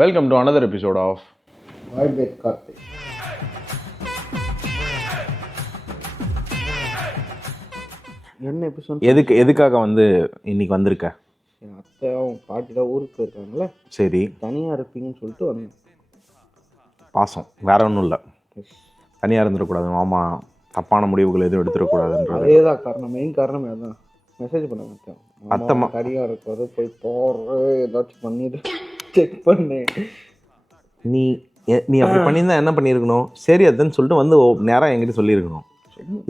Welcome to another episode of Vibe with Karthik. என்ன episode? எதுக்காக வந்து இன்னைக்கு வந்திருக்க? என் அத்தை அவங்க பாட்டிலாம் ஊருக்கு போயிருக்காங்களே, சரி, தனியாக இருப்பீங்கன்னு சொல்லிட்டு வந்தேன். பாசம் வேற ஒன்றும் இல்லை. தனியாக இருந்துடக்கூடாது மாமா, தப்பான முடிவுகள் எதுவும் எடுத்துடக்கூடாதுன்றது அதே தான் காரணம், மெயின் காரணம் அதுதான். மெசேஜ் பண்ண மாட்டேன், அத்தம்மா தனியாக இருக்கிறது போய் போடுற ஏதாச்சும் பண்ணிட்டு செக் பண்ணு. நீ அப்படி பண்ணியிருந்தா என்ன பண்ணியிருக்கணும்? சரி அதுன்னு சொல்லிட்டு வந்து நேராக என்கிட்ட சொல்லியிருக்கணும்.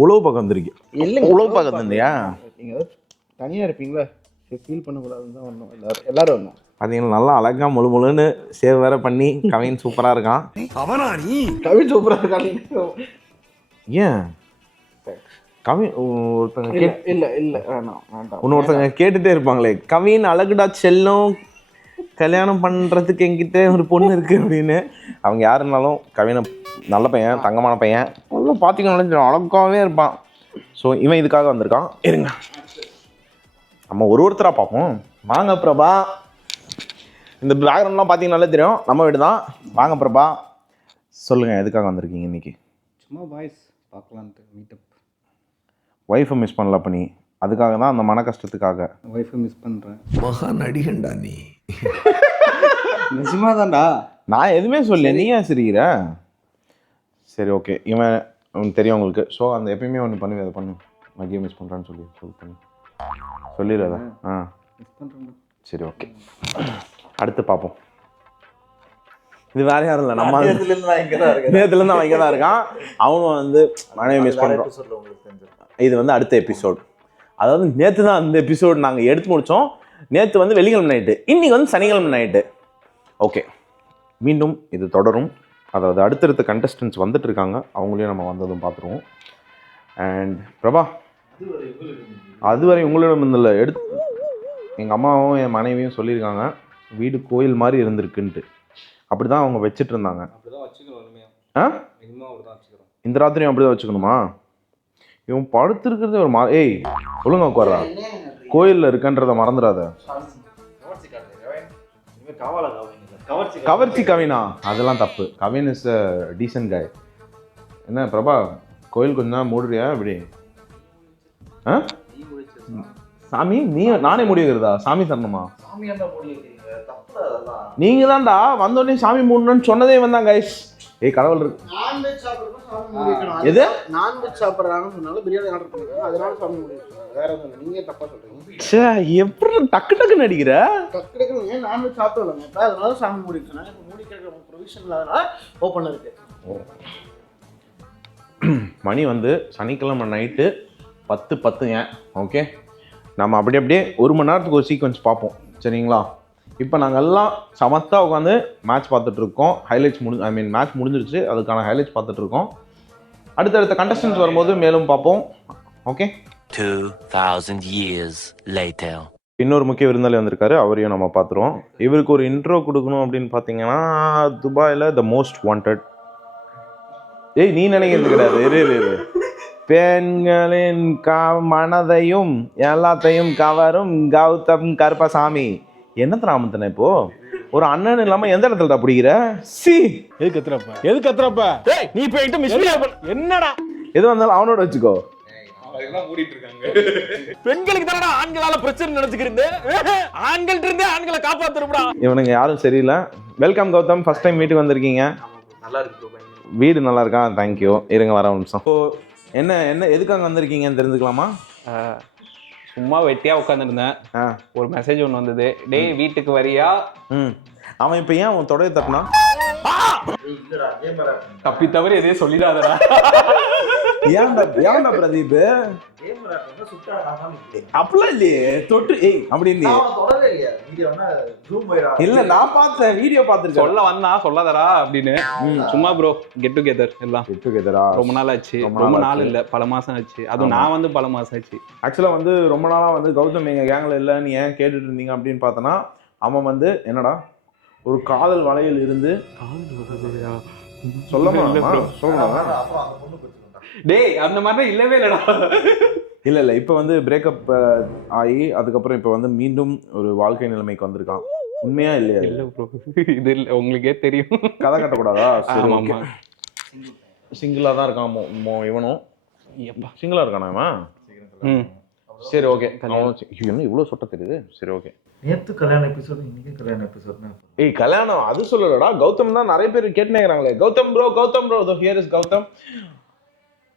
உழவு பக்கம் வந்திருக்கு. இல்லை, உழவு பக்கம் வந்தியா? நீங்கள் ஏதாச்சும் தனியாக இருப்பீங்களா, சரி ஃபீல் பண்ணக்கூடாதுன்னு தான் வந்தோம். எல்லாரும் வந்தோம். பார்த்தீங்கன்னா நல்லா அழகா முழுன்னு சேவ் வேற பண்ணி கவின் சூப்பராக இருக்கான். அவனா நீ கவின் சூப்பராக இருக்கான். ஏன் கவின் ஒருத்தங்க இல்லை வேண்டாம். ஒருத்தங்க கேட்டுட்டே இருப்பாங்களே, கவின் அழகுடா செல்லும், கல்யாணம் பண்ணுறதுக்கு என்கிட்ட ஒரு பொண்ணு இருக்குது அப்படின்னு. அவங்க யார் இருந்தாலும் கவினை நல்ல பையன், தங்கமான பையன், நல்லா பார்த்தீங்கன்னா அழகாகவே இருப்பான். ஸோ இவன் இதுக்காக வந்திருக்கான். இருங்க நம்ம ஒருத்தராக பார்ப்போம். வாங்க பிரபா, இந்த பேக்ரவுண்ட்லாம் பார்த்தீங்கன்னாலே தெரியும் நம்ம வீடு தான். வாங்க பிரபா, சொல்லுங்கள் எதுக்காக வந்திருக்கீங்க இன்னைக்கு? சும்மா பாய்ஸ் பார்க்கலான்ட்டு மீட்டப். ஒய்ஃபை மிஸ் பண்ணல பண்ணி, அதுக்காக தான், அந்த மன கஷ்டத்துக்காக. ஒய்ஃபை மிஸ் பண்ணுறேன். மகா நடிகண்டா நீ. நிஜமாக தான்டா, நான் எதுவுமே சொல்ல, நீ ஏன் சிரிக்கிற? சரி ஓகே, இவன் தெரியும் உங்களுக்கு. ஸோ அந்த எப்பயுமே ஒன்று பண்ணி அதை பண்ணு, மதியம் மிஸ் பண்ணுறான்னு பண்ணி சொல்லிடுறதா? மிஸ் பண்ணுறேன். சரி ஓகே, அடுத்து பார்ப்போம். இது வேற யாரும் இல்லை, நம்ம நேற்றுலேருந்து அவன் இங்கே தான் இருக்கான். அவனும் வந்து மனைவி மிஸ் பண்ணுறோம். இது வந்து அடுத்த எபிசோட். அதாவது நேற்று தான் அந்த எபிசோட் நாங்கள் எடுத்து முடித்தோம். நேற்று வந்து வெள்ளிக்கிழமை நைட்டு, இன்றைக்கி வந்து சனிக்கிழமை நைட்டு. ஓகே, மீண்டும் இது தொடரும். அதாவது அடுத்தடுத்த கண்டஸ்டன்ஸ் வந்துட்டு இருக்காங்க, அவங்களையும் நம்ம வந்ததும் பார்த்துருவோம். அண்ட் பிரபா, அதுவரை உங்களிடம் இல்லை, எங்கள் அம்மாவும் என் மனைவியும் சொல்லியிருக்காங்க வீடு கோயில் மாதிரி இருந்திருக்குன்ட்டு. அப்படி தான் அவங்க வச்சுட்டு இருந்தாங்க. இந்த ராத்திரியும் அப்படி தான் வச்சுக்கணுமா? இவன் படுத்துருக்கிறது ஒரு ஏய் ஒழுங்கா உட்கார்றா, கோயிலில் இருக்கன்றதை மறந்துடாத. கவர்ச்சி கவினா அதெல்லாம் தப்பு. கவின் இஸ் அ டீசன்ட் காய். என்ன பிரபா, கோயில் கொஞ்ச நேரம் மூடுறியா இப்படி? சாமி நீ நானே முடிவுகிறதா? சாமி தரணுமா? நீங்க தான்டா வந்தோடனே சாமி மூடணும்னு சொன்னதே வந்தான் கைஸ். ஏய் கடவுள் இருக்கு. எது நான்வெஜ் சாப்பிட்றாங்கன்னு சொன்னாலும் பிரியாணி ஆர்டர் பண்ணிருக்காங்க, அதனால சாமி முடிவு. வேற எதுவும் நீங்க தப்பா சொல்றீங்க. சே, எப்படி டக்கு நடிக்கிற? டக்கு ஏன் நான்வெஜ் சாப்பிடலாங்க, அதனால சாமி முடிவு சொன்னாங்க. இப்போ மூடி கேட்க ப்ரொவிஷன் இல்லாதனால ஓப்பன் இருக்கு. மணி வந்து சனிக்கிழமை நைட்டு 10:10. ஓகே, நம்ம அப்படியே 1 மணி நேரத்துக்கு ஒரு சீக்வன்ஸ் பார்ப்போம், சரிங்களா? இப்போ நாங்கள் எல்லாம் சமத்தாக உட்காந்து மேட்ச் பார்த்துட்ருக்கோம். ஹைலைட்ஸ் மேட்ச் முடிஞ்சிருச்சு, அதுக்கான ஹைலைட்ஸ் பார்த்துட்ருக்கோம். அடுத்தடுத்த கண்டஸ்டன்ஸ் வரும்போது மேலும் பார்ப்போம். Okay, 2000 years later. இன்னொரு முக்கிய விருந்தாளி வந்திருக்காரு, அவரையும் நம்ம பார்த்துருவோம். இவருக்கு ஒரு இன்ட்ரோ கொடுக்கணும் அப்படின்னு பார்த்தீங்கன்னா, துபாயில் த மோஸ்ட் வாண்டட். ஏய் நீ நினைக்கிறது கிடையாது, இரு. பெண்களின் மனதையும் எல்லாத்தையும் கவரும் கௌதம் கருப்பசாமி. என்ன திராமத்தன இப்போ ஒரு அண்ணன் இல்லாம எந்த இடத்துல பிடிக்கிற? சி எது கத்துறப்ப நீ போயிட்டு என்னடா எது வந்தாலும் அவனோட வச்சுக்கோ. பெண்களுக்கு தானடா ஆண்களால பிரச்சனை நினைச்சுக்கிறீங்க, ஆண்கள்ட்ட இருந்தே ஆண்களை காப்பாத்துறா. இவனுங்க யாரும் சரியில்லை. வெல்கம் கௌதம், ஃபர்ஸ்ட் டைம் வீட்டுக்கு வந்திருக்கீங்க. நல்லா இருக்கு, வீடு நல்லா இருக்கா? தேங்க்யூ. இருங்க வர ஒரு நிமிஷம். என்ன எதுக்காக வந்திருக்கீங்கன்னு தெரிஞ்சுக்கலாமா? சும்மா வெட்டியா உட்காந்துருந்தேன், ஒரு மெசேஜ் ஒன்று வந்தது, டே வீட்டுக்கு வரியா? அவன் இப்போ ஏன் உன் தொடையை தட்டினா? தப்பி தவறி எதையும் சொல்லிடாதடா. ஏன்டா பிரதீப் அப்படிலாம் இல்லையே, தொட்டு ஏய் அப்படி இல்லையே. இல்ல நான் பார்த்தேன், வீடியோ பார்த்துருக்கேன். சொல்ல வந்தா சொல்லாதடா அப்படின்னு. சும்மா ப்ரோ, கெட் டுகெதர் எல்லாம். கெட் டுகெதரா ரொம்ப நாள் ஆச்சு. ரொம்ப நாள் இல்ல, பல மாசம் ஆச்சு. அதுவும் நான் வந்து பல மாசம் ஆச்சு. ஆக்சுவலா வந்து ரொம்ப நாளா வந்து கௌதம் எங்க கேங்ல இல்ல, நீ ஏன் கேட்டுட்டு இருந்தீங்க அப்படின்னு பார்த்தனா, அவன் வந்து என்னடா ஒரு காதல் வலையில் இருந்து சொல்லமா டேய் அந்த மாதிரி இல்லவே இல்லடா. இல்ல இப்போ வந்து பிரேக்கப் ஆகி அதுக்கப்புறம் இப்போ வந்து மீண்டும் ஒரு வாழ்க்கை நிலைமைக்கு வந்திருக்கான். உண்மையா இல்லையா? இல்ல ப்ரோ, இது இல்ல, உங்களுக்கே தெரியும். கதை கட்டக்கூடாதா? ஆமா ஆமா. சிங்கிளா தான் இருக்கான் இவனும். சிங்கிளா இருக்கானா இவன்? சரி ஓகே. என்ன இவ்வளவு சொட்ட தெரியுது? சரி ஓகே. நேத்து கல்யாண எபிசோட், இன்னைக்கு கல்யாண எபிசோட். ஏய் கல்யாணம் அது சொல்லலடா, கௌதம் தான் நிறைய பேர் கேட்டுனேங்கிறாங்களே. Gautham bro here is Gautham.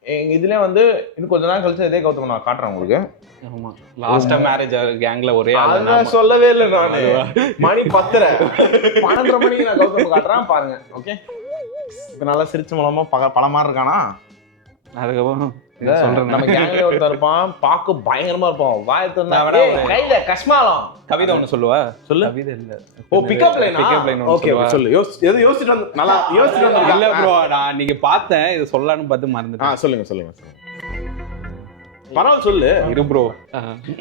எங்க இதுல வந்து இன்னும் கொஞ்ச நாள் கழிச்சு இதே கௌதம் நான் காட்டுறேன் உங்களுக்கு. ஆமா, லாஸ்டா மேரேஜ் கேங்ல ஒரே ஆளு. நான் சொல்லவே இல்லை நானு. மணி 10:30 மணிக்கு நான் கௌதம் காட்டுறேன் பாருங்க. ஓகே, இப்ப நல்லா சிரிச்ச மூலமா பல மாதிரி இருக்கானா? அதுக்கப்புறம் நம்ம கேங்ல ஒருத்தர் இருப்பான், பாக்க பயங்கரமா இருப்பான், வாயத்தை கையில கஷ்மாலம். கவிதை ஒண்ணு சொல்லுவா. சொல்லு. கவிதை இல்ல, ஓ பிக்கப் லைன். ஓகே சொல்லு. எது யோசிச்சுட்டு வந்து நல்லா யோசிச்சுட்டு வந்து. இல்ல ப்ரோ, நான் நீங்க பார்த்தேன், இது சொல்லலாம்னு பார்த்து மறந்துட்டேன். சொல்லுங்க. பரவாயில்ல சொல்லு. இரு ப்ரோ.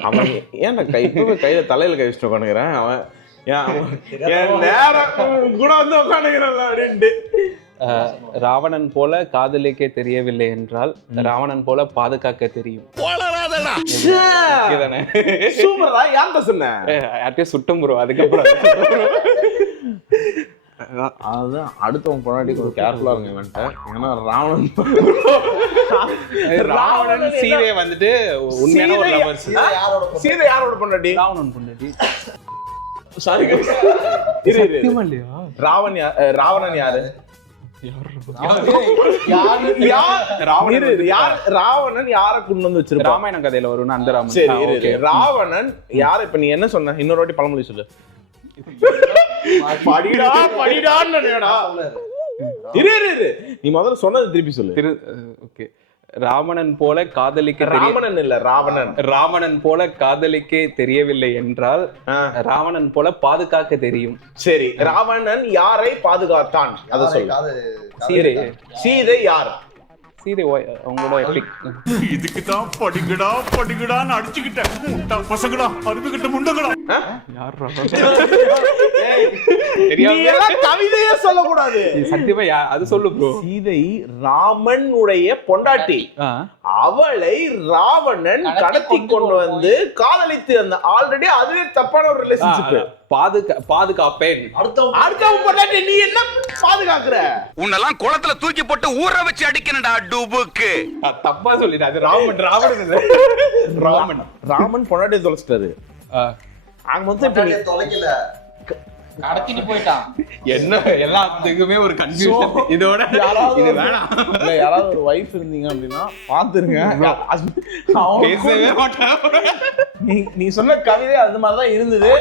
அவன் ஏன் இப்பவே கையில தலையில கை வச்சுட்டு உட்காந்துக்கிறேன். அவன் நேரம் கூட வந்து உட்காந்துக்கிறான் அப்படின்ட்டு. ராவணன் போல காதலிக்க தெரியவில்லை என்றால் ராவணன் போல பாதுகாக்க தெரியும். சூப்பரா, யார்கிட்ட சொன்ன? யார்கிட்டயும் சுட்டும் ப்ரோ. அதுக்கப்புறம் அதுதான் அடுத்தவன் பொண்டாட்டி கொஞ்சம் கேர்ஃபுல்லா இருங்க வந்துட்டு. ஏன்னா ராவணன் சீதை வந்துட்டு உண்மையான ஒரு லவர்ஸ். சீதை யாரோட பொண்டாட்டி? ராவணன் பொண்டாட்டி. சாரி சத்தியமா இல்லையா? ராவணன் யாரு? ராவணன் யார கொண்டு வந்து வச்சிருக்க? ராமாயண கதையில வரும் அந்த ராமன். சரி, ராவணன் யார? இப்ப நீ என்ன சொன்ன? இன்னொரு வாட்டி பழமொழி சொல்லு. படிடான்னு நீ முதல்ல சொன்னது திருப்பி சொல்லு. ஓகே. ராவணன் போல காதலிக்க ராவணன் இல்ல ராவணன். ராவணன் போல காதலிக்க தெரியவில்லை என்றால் ராவணன் போல பாதுகாக்க தெரியும். சரி, ராவணன் யாரை பாதுகாத்தான்? அத சொல்லு. சீதை யார்? சீதை அவங்களோட எபிக். இதுக்கு தான் படிக்கடான்னு அடிச்சுக்கிட்டேன். பசங்கடா, அருமைக்கிட்ட முண்டங்கடா. யாரா? கவிதையே சொல்லக்கூடாது. சத்தியமா அது சொல்லு ப்ரோ. சீதை ராமன் உடைய பொண்டாட்டி. அவளை ராவணன் கடத்தி கொண்டு வந்து காதலித்து அந்த ஆல்ரெடி அதுவே தப்பான ஒரு ரிலேஷன்ஷிப். பாதுகாப்பேன். அடுத்தவன் பொண்டாட்டி நீ என்ன பாதுகாக்குற? உன்னெல்லாம் குளத்துல தூக்கி போட்டு ஊற வச்சு அடிக்கணும்டா டூபுக்கு. தப்பா சொல்லிட்டேன். அது ராமன் பொண்டாட்டி தொலைச்சிட்டாரு. அங்க வந்து தொலைக்கல, கடத்திட்டு போயிட்டான். என்ன எல்லாத்துக்குமே ஒரு கன்ஃபியூஷன். இதோட இது வேணாம். இல்ல யாராவது ஒரு வைஃப் இருந்தீங்க அப்படின்னா பாத்துருங்க. பேசவே மாட்டான். நீ சொன்ன கவிதை அது மாதிரிதான் இருந்தது.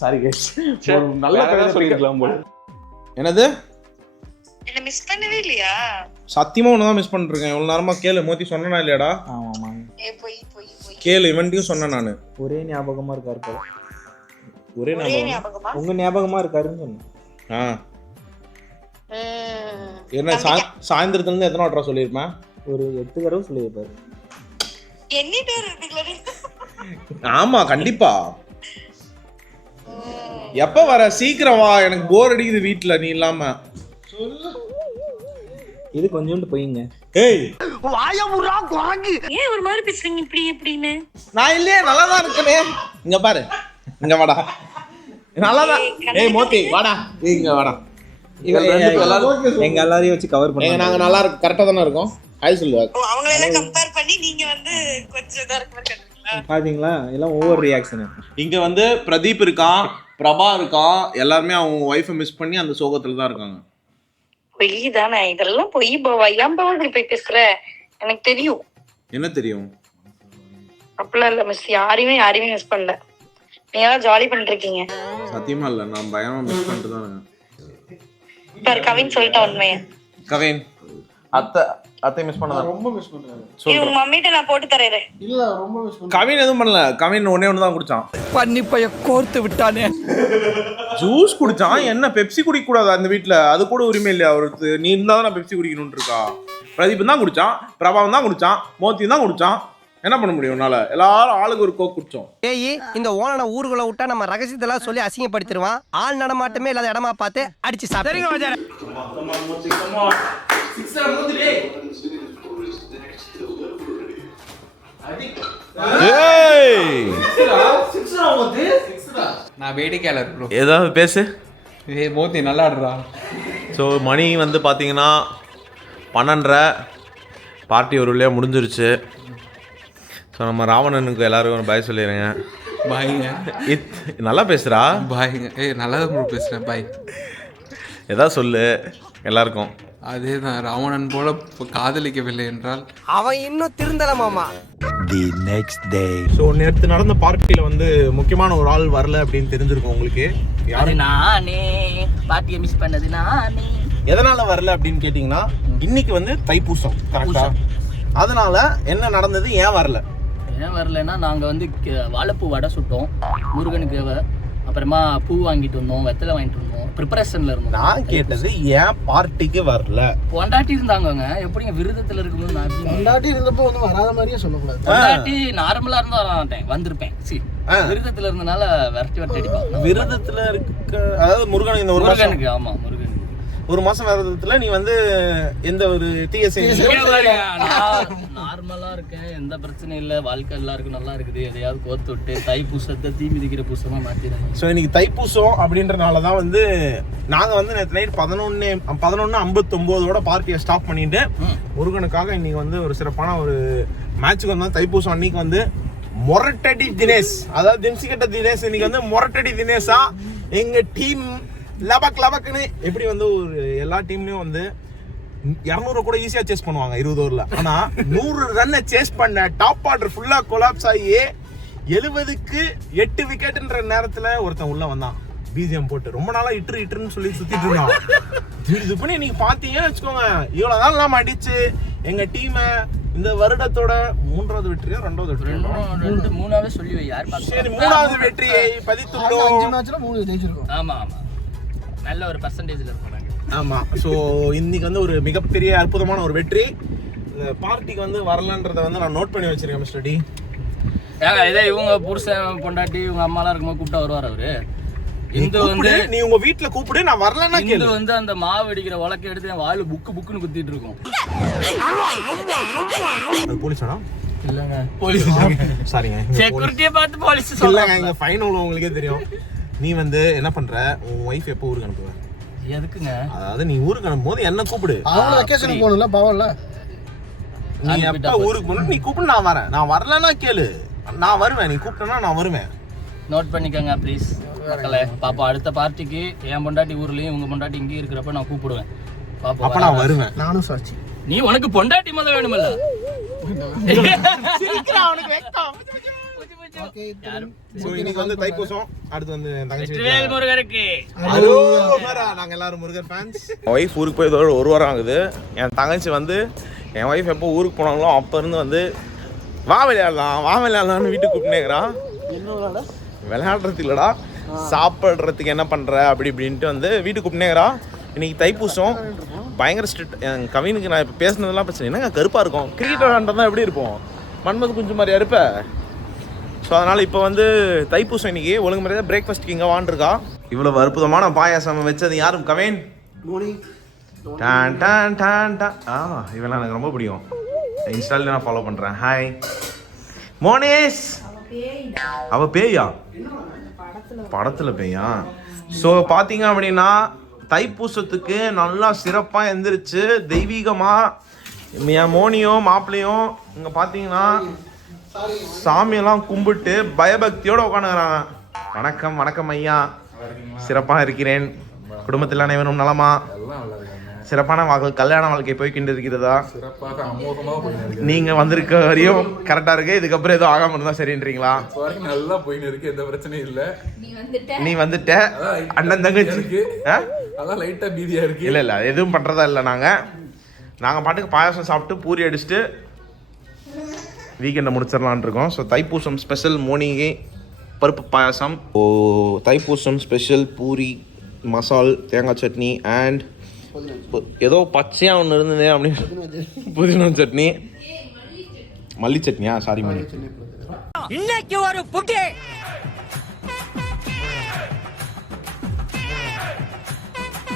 சாரி கைஸ், ஒரு நல்ல கவிதை சொல்லிருக்கலாம் போல. என்னது? என்ன மிஸ் பண்ணவே இல்லையா? சத்தியமா ஒண்ணுதான் மிஸ் பண்ணிட்டு இருக்கேன். இவ்வளவு நேரமா கேளு. மோத்தி சொன்னா இல்லையாடா? ஆமாமா, போய் கேளு. இவன்ட்டையும் சொன்னேன் நானு. ஒரே ஞாபகமா இருக்காரு போல. ஒரே ஞாபகமா? உங்க ஞாபகமா இருக்காருன்னு சொன்னேன். என்ன சாயந்தரத்துல இருந்து எத்தனை வாட்டரா சொல்லிருப்பேன்? ஒரு 8 தடவை சொல்லியிருப்பாரு. ஆமா கண்டிப்பா. எப்ப வர? சீக்கிரம் வா, எனக்கு போர் அடிக்குது வீட்டுல நீ இல்லாம. இது கொஞ்சோண்டு போயிங்க. ஏய் வாய முறா குரங்கு. ஏன் ஒரு மாதிரி பேசுறீங்க இப்படி எப்படின்னு? நான் இல்லையே, நல்லா தான் இருக்கனே. இங்க பாரு, இங்க வாடா. நல்லா தான். ஏய் மோத்தி வாடா, இங்க வாடா. எங்க எல்லாரையும் வச்சு கவர் பண்ணுங்க. நாங்க நல்லா இருக்கு, கரெக்டா தானே இருக்கோம். ஹாய் சொல்லு. அவங்கள எல்லாம் கம்பேர் பண்ணி நீங்க வந்து கொஞ்சம் இதா இருக்க மாதிரி கண்டுறீங்களா? பாத்தீங்களா, எல்லாம் ஓவர் ரியாக்ஷன். இங்க வந்து பிரதீப் இருக்கான், பிரபா இருக்கான், எல்லாருமே அவங்க ஒய்ஃபை மிஸ் பண்ணி அந்த சோகத்துல தான் இருக்காங்க. பொய் தானே இதெல்லாம்? பொய் பாவா, ஏன் பாவா இப்படி போய் பேசுற? எனக்கு தெரியும். என்ன தெரியும்? அப்படிலாம் இல்ல மிஸ், யாரையுமே மிஸ் பண்ணல. நீங்க ஜாலி பண்ணிட்டு இருக்கீங்க. சத்தியமா இல்ல, நான் பயமா மிஸ் பண்ணிட்டு தான் இருக்கேன். பாரு கவின் சொல்லிட்டா உண்மையை. கவின் அத்தை மிஸ் பண்ணதா? ரொம்ப மிஸ் பண்றாங்க. இது உங்க மம்மிட்ட நான் போட்டு தரேன். இல்ல ரொம்ப மிஸ் பண்றேன். கவின் எதுவும் பண்ணல. கவின் ஒண்ணே தான் குடிச்சான். பண்ணி பைய கோர்த்து விட்டானே. ஜூஸ் குடிச்சான். என்ன பெப்சி குடிக்க கூடாது அந்த வீட்டுல? அது கூட உரிமை இல்லையா அவருக்கு? நீ இருந்தா தான் பெப்சி குடிக்கணும்னு இருக்கா? பிரதீப் தான் குடிச்சான், பிரபாவன் தான் குடிச்சான், மோத்தி தான் குடிச்சான். என்ன பண்ண முடியும் உன்னால? எல்லாரும் ஆளுக்கு ஒரு கோக் குடிச்சோம். ஏய், இந்த ஓனனை ஊருக்குள்ள விட்டா நம்ம ரகசியத்தெல்லாம் சொல்லி அசிங்கப்படுத்திடுவான். ஆள் நடமாட்டமே இல்லாத இடமா பார்த்து அடிச்சு சாப்பிடுங்க. ஏய் நான் வேடிக்கையாளர் ப்ரோ. ஏதாவது பேசு. மோத்தி நல்லா ஆடுறா. ஸோ மணி வந்து பார்த்தீங்கன்னா 12:30, பார்ட்டி ஒரு வழியாக முடிஞ்சிருச்சு. ஸோ நம்ம ராவணனுக்கு எல்லாருக்கும் பாய் சொல்லிடுங்க. பாய்ங்க. நல்லா பேசுகிறா. பாய்ங்க. நல்லா தான் ப்ரோ பேசுகிறேன். பாய். எதாவது சொல்லு எல்லாருக்கும். அதே தான், ராவணன் போல காதலிக்கவில்லை என்றால் அவன் இன்னும் திருந்தல மாமா. The next day. ஸோ நேற்று நடந்த பார்ட்டியில் வந்து முக்கியமான ஒரு ஆள் வரல அப்படின்னு தெரிஞ்சிருக்கும் உங்களுக்கு. யாரு? நானே. பார்ட்டியை மிஸ் பண்ணது நானே. எதனால் வரல அப்படின்னு கேட்டிங்கன்னா, இன்னைக்கு வந்து தைப்பூசம் கரெக்டாக. அதனால் என்ன நடந்தது, ஏன் வரல? ஏன் வரலன்னா, நாங்கள் வந்து வாழைப்பூ வடை சுட்டோம் முருகனுக்கு. அப்புறமா பூ வாங்கிட்டு வந்தோம், வெத்தலை வாங்கிட்டு வந்தோம், ப்ரிப்பரேஷன்ல இருந்தோம். நான் கேட்டது ஏன் பார்ட்டிக்கு வரல. பொண்டாட்டி இருந்தாங்க. எப்படிங்க விரதத்துல இருக்கும்போது நான் பொண்டாட்டி இருந்தப்போ ஒன்றும் வராத மாதிரியே சொல்லக்கூடாது. பொண்டாட்டி நார்மலா இருந்தா வரமாட்டேன், வந்திருப்பேன். விரதத்துல இருந்தனால விரட்டி அடிப்பான். விரதத்துல இருக்க, அதாவது முருகன் இந்த ஒரு முருகனுக்கு. ஆமா, முருகனுக்கு ஒரு மாசம் விரதத்துல நீ வந்து எந்த ஒரு தீய நார்மலா இருக்கேன், எந்த பிரச்சனையும் இல்ல, வாழ்க்கை எல்லாருக்கும் நல்லா இருக்குது. எதையாவது கோத்து விட்டு தைப்பூசத்தை தீ மிதிக்கிற பூசமா மாத்திடுறாங்க. ஸோ இன்னைக்கு தைப்பூசம் அப்படின்றனாலதான் வந்து நாங்க வந்து நேற்று நைட் 11:59 பார்ட்டியை ஸ்டாப் பண்ணிட்டு முருகனுக்காக இன்னைக்கு வந்து ஒரு சிறப்பான ஒரு மேட்சுக்கு வந்தோம். தைப்பூசம் அன்னைக்கு வந்து மொரட்டடி தினேஷ், அதாவது திம்சிகட்ட தினேஷ் இன்னைக்கு வந்து மொரட்டடி தினேஷா எங்க டீம் லபக்குன்னு எப்படி வந்து ஒரு எல்லா டீம்லயும் வந்து 200 கூட ஈஸியா சேஸ் பண்ணுவாங்க 20 ஓவர்ல. ஆனா 100 ரன்னை சேஸ் பண்ண டாப் ஆர்டர் ஃபுல்லா கொலாப்ஸ் ஆகி 70க்கு 8 விக்கெட்ன்ற நேரத்துல ஒருத்தன் உள்ள வந்தான். பிஜிஎம் போட்டு ரொம்ப நாளா இட்டுன்னு சொல்லி சுத்திட்டு இருந்தான். இது பண்ணி நீங்க பாத்தீங்கன்னு வச்சுக்கோங்க, இவ்வளவு நாள் நாம அடிச்சு எங்க டீமை இந்த வருடத்தோட 3வது வெற்றியா 2வது வெற்றியா 3வது சொல்லி வை. யார் பாக்க? சரி, 3வது வெற்றியை பதித்துள்ளோம். 5 மேட்ச்ல 3 ஜெயிச்சிருக்கோம். ஆமா ஆமா, நல்ல ஒரு பர்சன்டேஜ்ல இருக்கோம். ஆமா. ஸோ இன்னைக்கு வந்து ஒரு மிகப்பெரிய அற்புதமான ஒரு வெற்றி. இந்த பார்ட்டிக்கு வந்து வரலன்றதை வந்து நான் நோட் பண்ணி வச்சிருக்கேன் மிஸ்டர் டி. ஏங்க இதே இவங்க புருஷன் பொண்டாட்டி இவங்க அம்மாலாம் இருக்கும்போது கூப்பிட்டா வருவார் அவரு. இந்து வந்து நீ உங்க வீட்டுல கூப்பிடு, நான் வரலன்னா கேளு. இந்து வந்து அந்த மாவு அடிக்கிற வழக்கு எடுத்து என் வாயில புக்குன்னு குத்திட்டு இருக்கும். அது போலீஸானா? இல்லங்க, போலீஸ். சாரிங்க, செக்யூரிட்டியை பார்த்து போலீஸ் இல்லங்க, இங்க ஃபைன் உள்ள உங்களுக்கே தெரியும். நீ வந்து என்ன பண்ற, உன் ஒய்ஃப் எப்போ ஊருக்கு அனுப்புவ? எதுக்குங்க? அதாவது நீ ஊருக்கு அனுப்பும்போது என்ன கூப்பிடு. அவங்க வெக்கேஷன் போகணும்ல, பாவம்ல. நீ எப்ப ஊருக்கு போகணும் நீ கூப்பிடு, நான் வரேன். நான் வரலன்னா கேளு, நான் வருவேன். நீ கூப்பிட்டனா நான் வருவேன். நோட் பண்ணிக்கோங்க ப்ளீஸ் மக்களே. பாப்பா அடுத்த பார்ட்டிக்கு என் பொண்டாட்டி ஊர்லயும் உங்க பொண்டாட்டி இங்கேயும் இருக்கிறப்ப நான் கூப்பிடுவேன். பாப்பா அப்ப நான் வருவேன். நானும் சாட்சி. நீ உனக்கு பொண்டாட்டி முதல் வேணுமல்ல? சோ இன்னைக்கு வந்து தைப்பூசம், அடுத்து வந்து தங்கச்சி முருகருக்கு நாங்க எல்லாரும் முருகர் ஃபேன்ஸ். ஒய்ஃப் ஊருக்கு போய் இதோட 1 வாரம் ஆகுது. என் தங்கச்சி வந்து என் ஒய்ஃப் எப்போ ஊருக்கு போனாங்களோ அப்ப இருந்து வந்து வா விளையாடலாம்னு வீட்டுக்கு கூப்பிட்டுனேங்கிறான். விளையாடுறதுக்கு இல்லடா, சாப்பிட்றதுக்கு என்ன பண்ற அப்படி இப்படின்ட்டு வந்து வீட்டுக்கு கூப்பிட்டுனேங்கிறான். இன்னைக்கு தைப்பூசம் பயங்கர ஸ்ட்ரிக்ட். என் கவினுக்கு நான் இப்போ பேசுனதெல்லாம் பிரச்சனை என்னங்க, கருப்பாக இருக்கும். கிரிக்கெட் விளையாண்டா எப்படி இருப்போம், மன்மது குஞ்சு மாதிரியா இருப்ப. ஸோ அதனால் இப்போ வந்து தைப்பூசம் இன்னைக்கு ஒழுங்கு மாதிரியாக பிரேக்ஃபாஸ்ட்டுக்கு இங்கே வாண்டிருக்கா. இவ்வளோ அற்புதமான பாயாசம் வச்சது யாரும் கவேன். இவெல்லாம் எனக்கு ரொம்ப பிடிக்கும். இன்ஸ்டால நான் ஃபாலோ பண்ணுறேன். ஹாய் மோனேஷ். அவ பேயா? படத்தில் பேயா? ஸோ பார்த்தீங்க அப்படின்னா தைப்பூசத்துக்கு நல்லா சிறப்பாக எந்திரிச்சு தெய்வீகமாக என் மோனியும் மாப்பிள்ளையும் இங்கே பார்த்தீங்கன்னா சாமியெல்லாம் கும்பிட்டு பயபக்தியோடு உட்காந்துக்கிறாங்க. வணக்கம் வணக்கம் ஐயா, சிறப்பாக இருக்கிறேன். குடும்பத்தில் அனைவரும் நலமா? சிறப்பான கல்யாண வாழ்க்கை போய்கிட்டு இருக்கிறதா? நீங்க வந்திருக்க வரையும் கரெக்டா இருக்கு, இதுக்கப்புறம் எதுவும் ஆகாம இருந்தா சரின்றீங்களா? நல்லா போயின்னு இருக்கு, எந்த பிரச்சனையும் இல்ல. நீ வந்துட்ட அண்ணன் தங்கச்சி அதான் லைட்டா பீதியா இருக்கு. இல்ல எதுவும் பண்றதா இல்ல. நாங்க பாட்டுக்கு பாயாசம் சாப்பிட்டு பூரி அடிச்சுட்டு வீக்கெண்டை முடிச்சிடலான் இருக்கோம். ஸோ தைப்பூசம் ஸ்பெஷல் மோனிகை பருப்பு பாயாசம், தைப்பூசம் ஸ்பெஷல் பூரி மசால் தேங்காய் சட்னி அண்ட் ஏதோ பச்சையாக ஒன்று இருந்தது அப்படின்னு புதினா சட்னி, மல்லி சட்னியா? சாரி மல்லி. இன்னைக்கு ஒரு புட்டி